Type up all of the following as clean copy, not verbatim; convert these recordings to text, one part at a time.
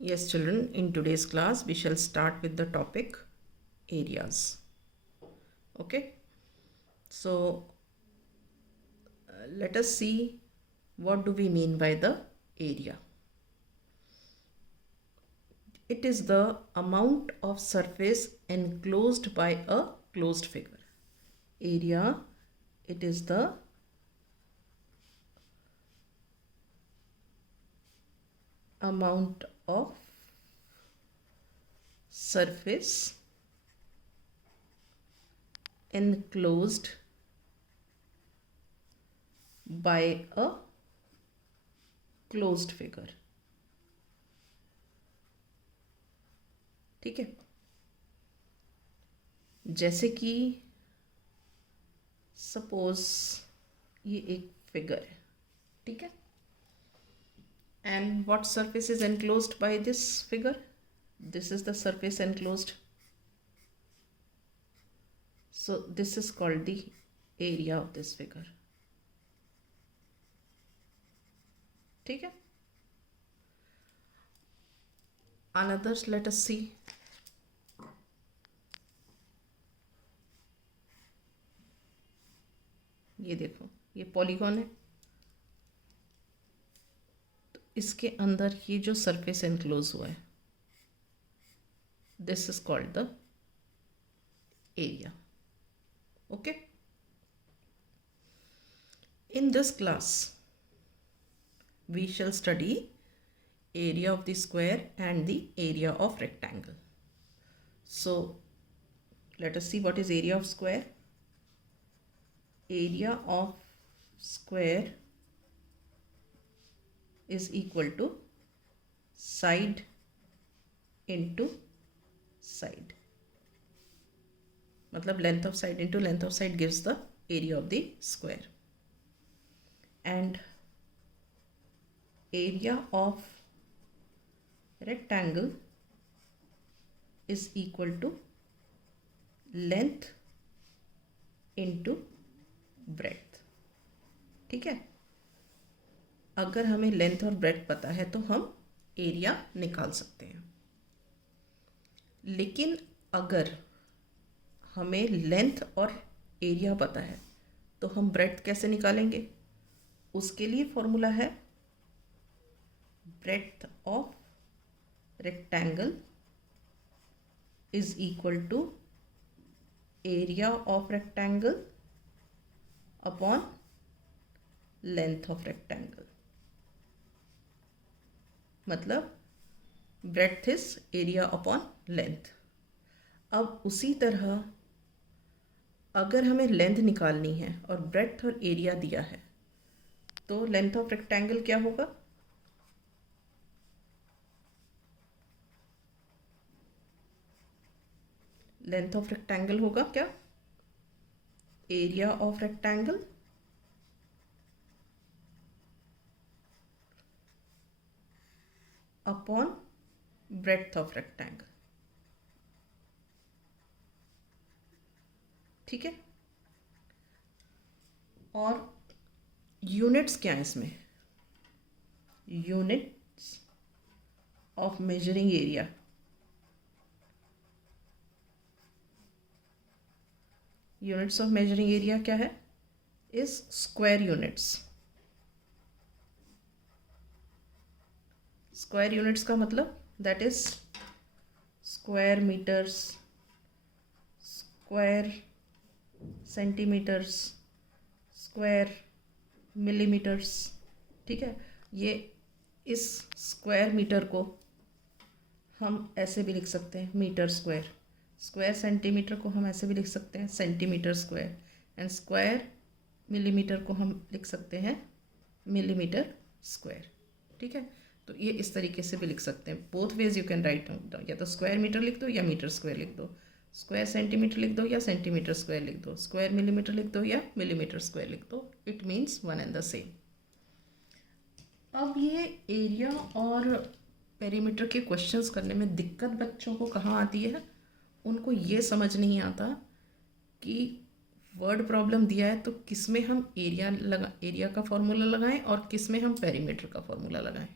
Yes, children, in today's class, we shall start with the topic areas. Okay, so let us see what do we mean by the area. It is the amount of surface enclosed by a closed figure. Area, it is the amount of surface enclosed by a closed figure. ठीक है, जैसे कि suppose ये एक figure है, ठीक है, and what surface is enclosed by this figure? This is the surface enclosed, so this is called the area of this figure. ठीक है, another, let us see. ये देखो, ये पॉलीगॉन है, तो इसके अंदर ये जो सरफेस एनक्लोज हुआ है, this is called the area. Okay, in this class we shall study area of the square and the area of rectangle. So let us see what is area of square. Area of square is equal to side into side. मतलब length of side into length of side gives the area of the square. And area of rectangle is equal to length into breadth. ठीक है, अगर हमें length और breadth पता है तो हम एरिया निकाल सकते हैं, लेकिन अगर हमें लेंथ और एरिया पता है तो हम ब्रेड्थ कैसे निकालेंगे? उसके लिए फॉर्मूला है breadth of rectangle is equal to area of rectangle upon length of rectangle. मतलब breadth is area upon length. अब उसी तरह अगर हमें लेंथ निकालनी है और ब्रेड्थ और एरिया दिया है तो लेंथ ऑफ रेक्टेंगल क्या होगा? लेंथ ऑफ रेक्टेंगल होगा क्या? Area of rectangle upon breadth of rectangle. ठीक है, और यूनिट्स क्या है इसमें? Units of measuring area. Units of measuring area क्या है? Is square units. Square units का मतलब that is square metres, square centimetres, square millimetres. ठीक है, ये इस स्क्वायर मीटर को हम ऐसे भी लिख सकते हैं मीटर स्क्वायर. स्क्वायर सेंटीमीटर को हम ऐसे भी लिख सकते हैं centimetre square. And square millimetre को हम लिख सकते हैं मिलीमीटर स्क्वायर. ठीक है, तो ये इस तरीके से भी लिख सकते हैं. Both ways you can write, या तो स्क्वायर मीटर लिख दो या मीटर स्क्वायर लिख दो, स्क्वायर सेंटीमीटर लिख दो या सेंटीमीटर स्क्वायर लिख दो, स्क्वायर मिलीमीटर लिख दो या मिलीमीटर स्क्वायर लिख दो. It means one and the same. अब ये एरिया और पेरीमीटर के क्वेश्चंस करने में दिक्कत बच्चों को कहाँ आती है? उनको ये समझ नहीं आता कि वर्ड प्रॉब्लम दिया है तो किस में हम एरिया का फॉर्मूला लगाएं और किस में हम पेरीमीटर का फॉर्मूला लगाएं.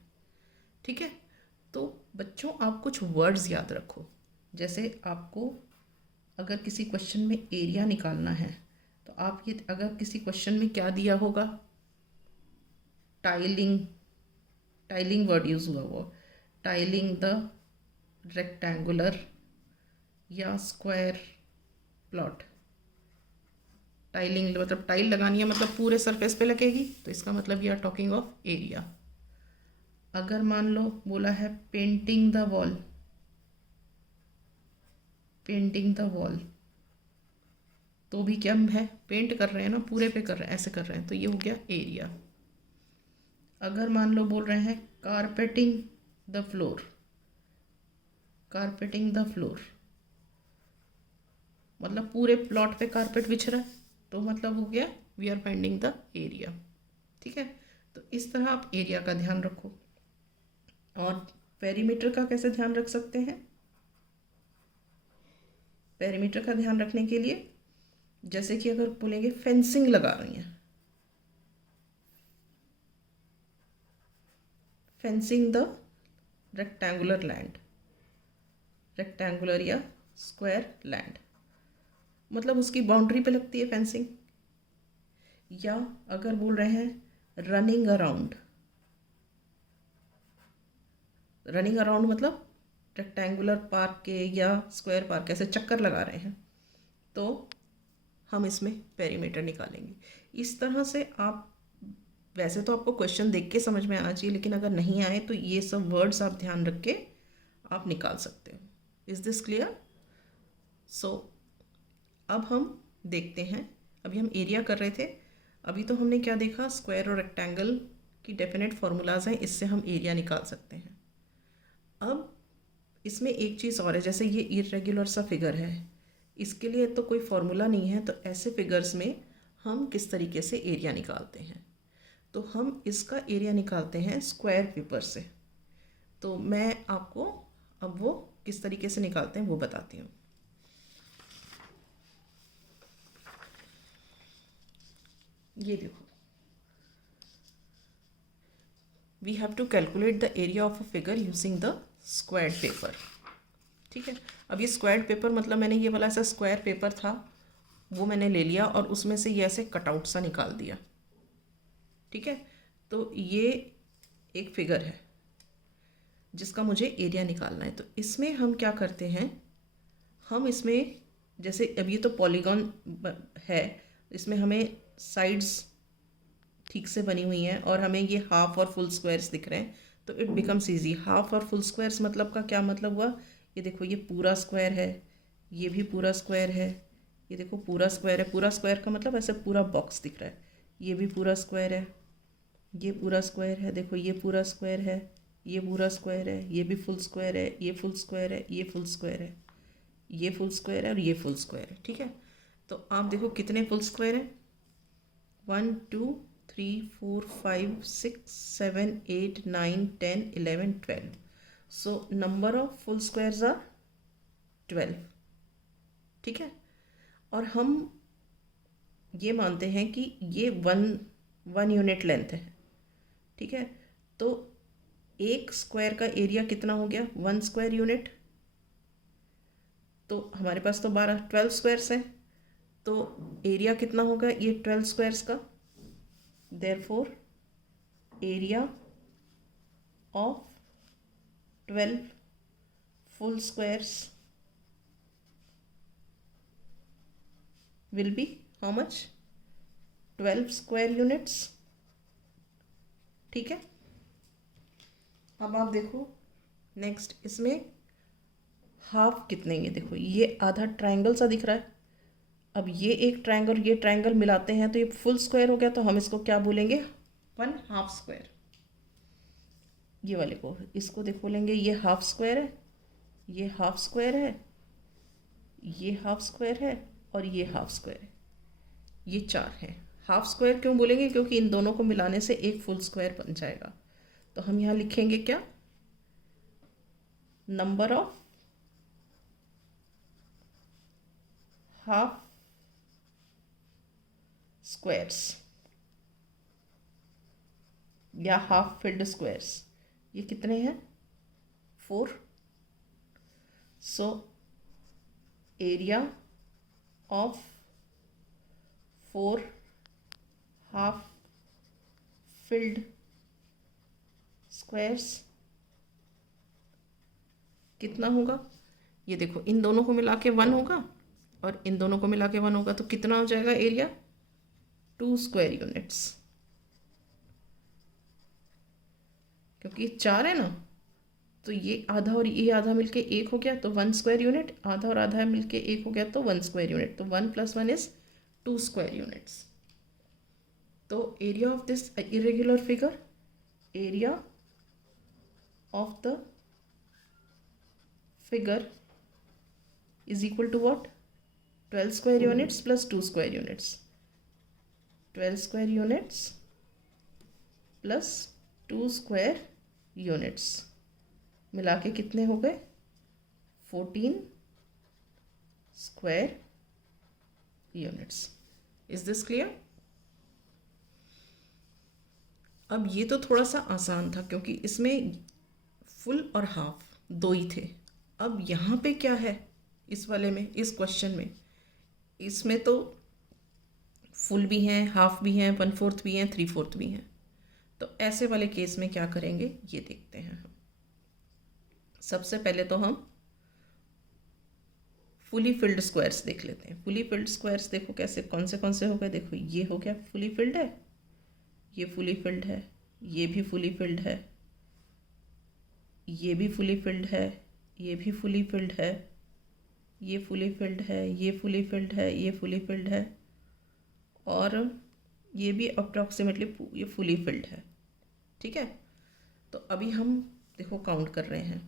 ठीक है, तो बच्चों आप कुछ वर्ड्स याद रखो। जैसे आपको अगर किसी क्वेश्चन में एरिया निकालना है तो आप ये, अगर किसी क्वेश्चन में क्या दिया होगा, टाइलिंग, टाइलिंग वर्ड यूज़ हुआ वो, टाइलिंग द रेक्टेंगुलर या स्क्वायर प्लॉट। टाइलिंग मतलब टाइल लगानी है, मतलब पूरे सरफेस पे लगेगी, तो इसका मतलब you are talking of area. अगर मान लो बोला है painting the wall, painting the wall, तो भी क्या है, पेंट कर रहे हैं ना, पूरे पे कर रहे हैं, ऐसे कर रहे हैं, तो ये हो गया एरिया। अगर मान लो बोल रहे हैं carpeting the floor, carpeting the floor मतलब पूरे प्लॉट पे कारपेट बिछ रहा है, तो मतलब हो गया we are finding the area. ठीक है, तो इस तरह आप एरिया का ध्यान रखो। और पेरीमीटर का कैसे ध्यान रख सकते हैं? पेरीमीटर का ध्यान रखने के लिए जैसे कि अगर बोलेंगे फेंसिंग लगा रही हैं, fencing the rectangular land, rectangular या स्क्वायर लैंड, मतलब उसकी बाउंड्री पे लगती है फेंसिंग। या अगर बोल रहे हैं रनिंग अराउंड, रनिंग अराउंड मतलब रेक्टेंगुलर पार्क के या स्क्वायर पार्क ऐसे चक्कर लगा रहे हैं, तो हम इसमें पेरीमीटर निकालेंगे। इस तरह से आप, वैसे तो आपको क्वेश्चन देख के समझ में आना चाहिए, लेकिन अगर नहीं आए तो ये सब वर्ड्स आप ध्यान रख के आप निकाल सकते हो। Is this clear? सो अब हम देखते हैं, अभी हम एरिया कर रहे थे, अभी तो हमने क्या देखा, स्क्वायर और रेक्टेंगल की डेफिनेट फार्मूलाज हैं, इससे हम एरिया निकाल सकते हैं। अब इसमें एक चीज़ और है, जैसे ये इरेगुलर सा फिगर है, इसके लिए तो कोई फार्मूला नहीं है, तो ऐसे फिगर्स में हम किस तरीके से एरिया निकालते हैं, तो हम इसका एरिया निकालते हैं स्क्वायर पेपर से। तो मैं आपको अब वो किस तरीके से निकालते हैं वो बताती हूँ। ये देखो, we have to calculate the area of a figure using the square paper. ठीक है, अब ये स्क्वायर पेपर मतलब मैंने ये वाला ऐसा स्क्वायर पेपर था वो मैंने ले लिया और उसमें से ये ऐसे कटआउट सा निकाल दिया। ठीक है, तो ये एक फिगर है जिसका मुझे एरिया निकालना है। तो इसमें हम क्या करते हैं, हम इसमें जैसे अब ये तो पॉलीगॉन है, इसमें हमें साइड्स ठीक से बनी हुई हैं और हमें ये हाफ और फुल स्क्वायर्स दिख रहे हैं, तो इट बिकम्स ईजी। हाफ और फुल स्क्वायर्स मतलब का क्या मतलब हुआ, ये देखो ये पूरा स्क्वायर है, ये भी पूरा स्क्वायर है, ये देखो पूरा स्क्वायर है। पूरा स्क्वायर का मतलब ऐसे पूरा बॉक्स दिख रहा है, ये भी पूरा स्क्वायर है, ये पूरा स्क्वायर है, देखो ये पूरा स्क्वायर है, ये पूरा स्क्वायर है, ये भी फुल स्क्वायर है, ये फुल स्क्वायर है, ये फुल स्क्वायर है, ये फुल स्क्वायर है और ये फुल स्क्वायर है। ठीक है, तो आप देखो कितने फुल स्क्वायर हैं, 1 2 3 4 5 6 7 8 9 10 11 12। So number of full squares are 12। ठीक है, और हम ये मानते हैं कि ये वन यूनिट लेंथ है। ठीक है, तो एक स्क्वायर का एरिया कितना हो गया, 1 स्क्वायर यूनिट। तो हमारे पास तो 12 स्क्वायर्स हैं, तो एरिया कितना होगा ये 12 स्क्वायर्स का। Therefore area of 12 full squares will be how much, 12 square units। ठीक है, अब आप देखो नेक्स्ट, इसमें हाफ कितने हैं, देखो ये आधा ट्रायंगल सा दिख रहा है। अब ये एक ट्रायंगल ये ट्रायंगल मिलाते हैं तो ये फुल स्क्वायर हो गया, तो हम इसको क्या बोलेंगे, 1/2 स्क्वायर। ये वाले को, इसको देखो बोलेंगे ये हाफ स्क्वायर है, ये हाफ स्क्वायर है, ये हाफ स्क्वायर है और ये हाफ स्क्वायर है, ये 4 है। हाफ स्क्वायर क्यों बोलेंगे, क्योंकि इन दोनों को मिलाने से एक फुल स्क्वायर बन जाएगा। तो हम यहाँ लिखेंगे क्या, नंबर ऑफ हाफ स्क्वायर्स या हाफ फिल्ड स्क्वायर्स, ये कितने हैं 4. So area of 4 half filled squares कितना होगा? ये देखो, इन दोनों को मिला के 1 होगा और इन दोनों को मिला के 1 होगा, तो कितना हो जाएगा एरिया? 2 स्क्वायर यूनिट्स, क्योंकि 4 है ना, तो ये आधा और ये आधा मिलके 1 हो गया तो 1 स्क्वायर यूनिट, आधा और आधा मिलके 1 हो गया तो 1 स्क्वायर यूनिट, तो 1 + 1 इज 2 स्क्वायर यूनिट्स. तो area of this irregular figure, area of the figure is equal to what? 12 square units plus 2 square units. 12 square units plus 2 square units मिला के कितने हो गए? 14 square units. Is this clear? अब ये तो थोड़ा सा आसान था क्योंकि इसमें फुल और हाफ दो ही थे. अब यहाँ पे क्या है इस वाले में, इस क्वेश्चन में, इसमें तो फुल भी हैं, हाफ भी हैं, 1/4 भी हैं, 3/4 भी हैं. तो ऐसे वाले केस में क्या करेंगे ये देखते हैं हम. सबसे पहले तो हम फुली फिल्ड स्क्वायर्स देख लेते हैं. फुली फिल्ड स्क्वायर्स देखो कैसे, कौन से हो गए. देखो ये हो गया फुली फिल्ड है, ये फुली फिल्ड है, ये भी फुली फिल्ड है, ये भी फुली फिल्ड है, ये भी फुली फिल्ड है, ये फुली फिल्ड है, ये फुली फिल्ड है, ये फुली फिल्ड है, और ये भी अप्रॉक्सीमेटली ये फुली फिल्ड है. ठीक है, तो अभी हम देखो काउंट कर रहे हैं.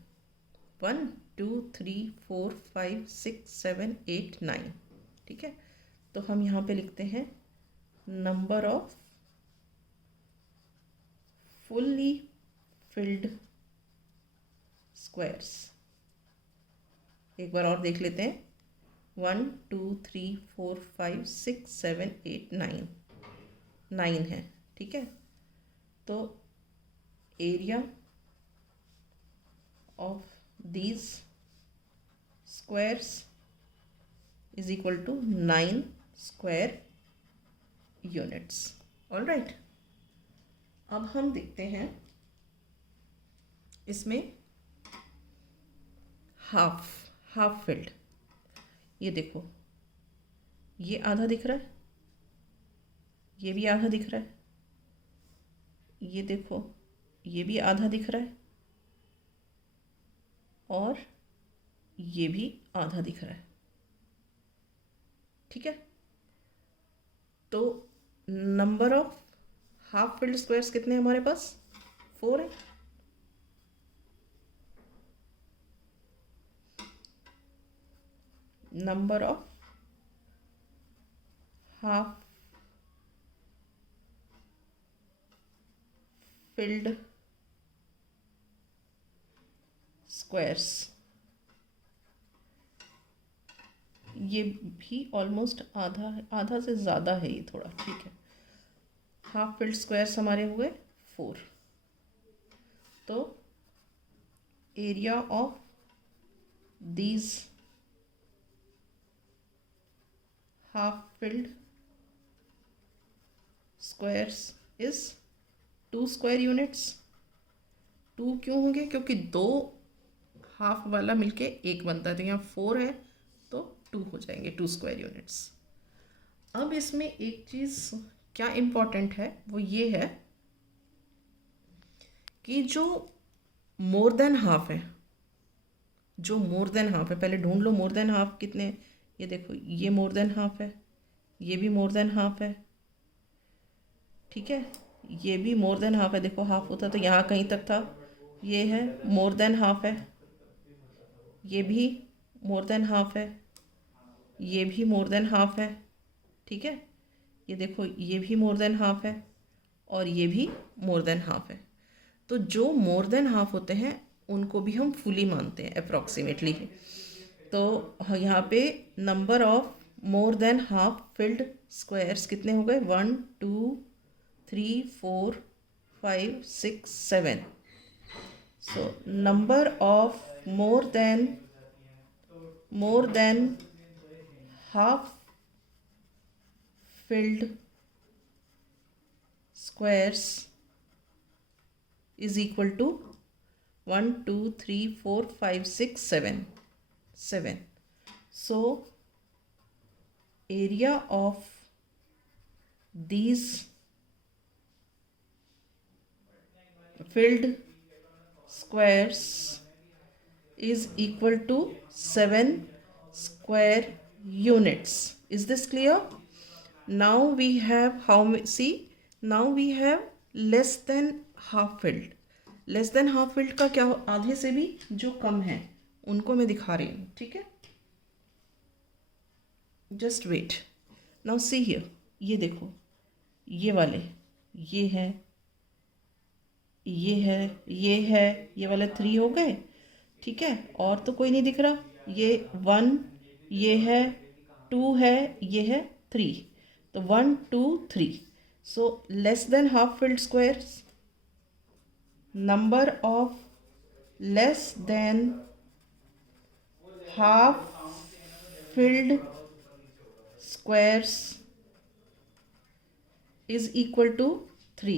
1 2 3 4 5 6 7 8 9. ठीक है, तो हम यहाँ पे लिखते हैं number off fully filled squares. एक बार और देख लेते हैं. 1 2 3 4 5 6 7 8 9. 9 है. ठीक है, तो area of these squares is equal to 9 square units. All right, अब हम देखते हैं इसमें हाफ फिल्ड. ये देखो, ये आधा दिख रहा है, ये भी आधा दिख रहा है, ये देखो ये भी आधा दिख रहा है, और ये भी आधा दिख रहा है. ठीक है, तो number of half filled squares कितने हैं हमारे पास? 4 है. Number of half filled squares, ये भी ऑलमोस्ट आधा है, आधा से ज़्यादा है ये थोड़ा. ठीक है, हाफ फिल्ड स्क्वायर्स हमारे हुए 4. तो area of these half filled squares is 2 square units. 2 क्यों होंगे? क्योंकि 2 हाफ वाला मिलके 1 बनता है, तो यहाँ 4 है तो 2 हो जाएंगे, 2 स्क्वायर यूनिट्स. अब इसमें एक चीज़ क्या इम्पॉर्टेंट है वो ये है कि जो मोर देन हाफ है, जो मोर देन हाफ है, पहले ढूंढ लो मोर देन हाफ कितने. ये देखो, ये मोर देन हाफ है, ये भी मोर देन हाफ है. ठीक है, ये भी मोर देन हाफ है. देखो हाफ होता तो यहाँ कहीं तक था, ये है मोर देन हाफ है, ये भी मोर देन हाफ है, ये भी मोर देन हाफ है. ठीक है, ये देखो ये भी मोर देन हाफ है और ये भी मोर देन हाफ है. तो जो मोर देन हाफ होते हैं उनको भी हम फुली मानते हैं अप्रॉक्सीमेटली. तो यहाँ पे number of more than half filled squares कितने हो गए? 1 2 3 4 5 6 7. So number of more than half filled squares is equal to 1 2 3 4 5 6 7. So area of these filled squares is equal to 7 square units. Is this clear? Now we have how many? See, now we have less than half filled. Less than half field का क्या, आधे से भी जो कम है उनको मैं दिखा रही हूँ, ठीक है. Just wait. Now see here, ये देखो, ये वाले, ये है, ये है, ये है, ये वाले 3 हो गए, ठीक है. और तो कोई नहीं दिख रहा. ये 1, ये है 2 है, ये है 3. तो 1 2 3. So less than half filled squares, number of less than half filled squares is equal to 3.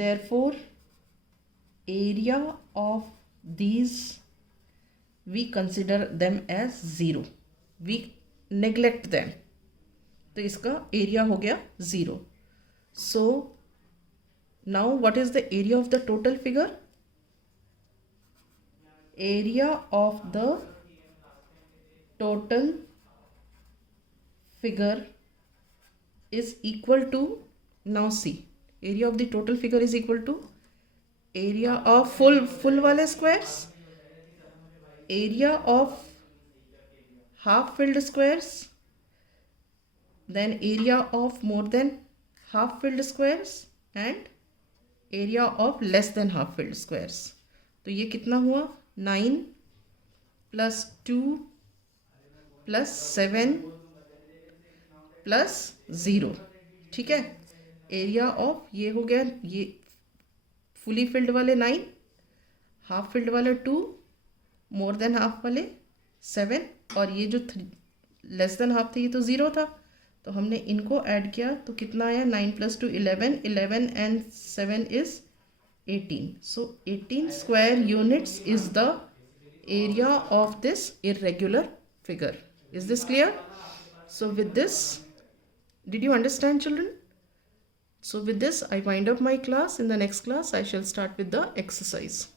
Therefore area of these we consider them as 0. We neglect them. तो इसका एरिया हो गया 0. So now what is the area of the total figure? Area of the total figure is equal to, now see, area of the total figure is equal to area of full wale squares, area of half filled squares, then area of more than half filled squares and area of less than half filled squares. तो ये कितना हुआ? 9 + 2 + 7 + 0, ठीक है. Area of ये हो गया, ये फुली फिल्ड वाले 9, हाफ फिल्ड वाले 2, मोर देन हाफ वाले 7, और ये जो लेस देन हाफ थे ये तो 0 था. तो हमने इनको ऐड किया तो कितना आया? 9 + 2 11, 11 and 7 is 18. So 18 square units is the area of this irregular figure. Is this clear? So with this, did you understand, children? So with this I wind up my class. In the next class I shall start with the exercise.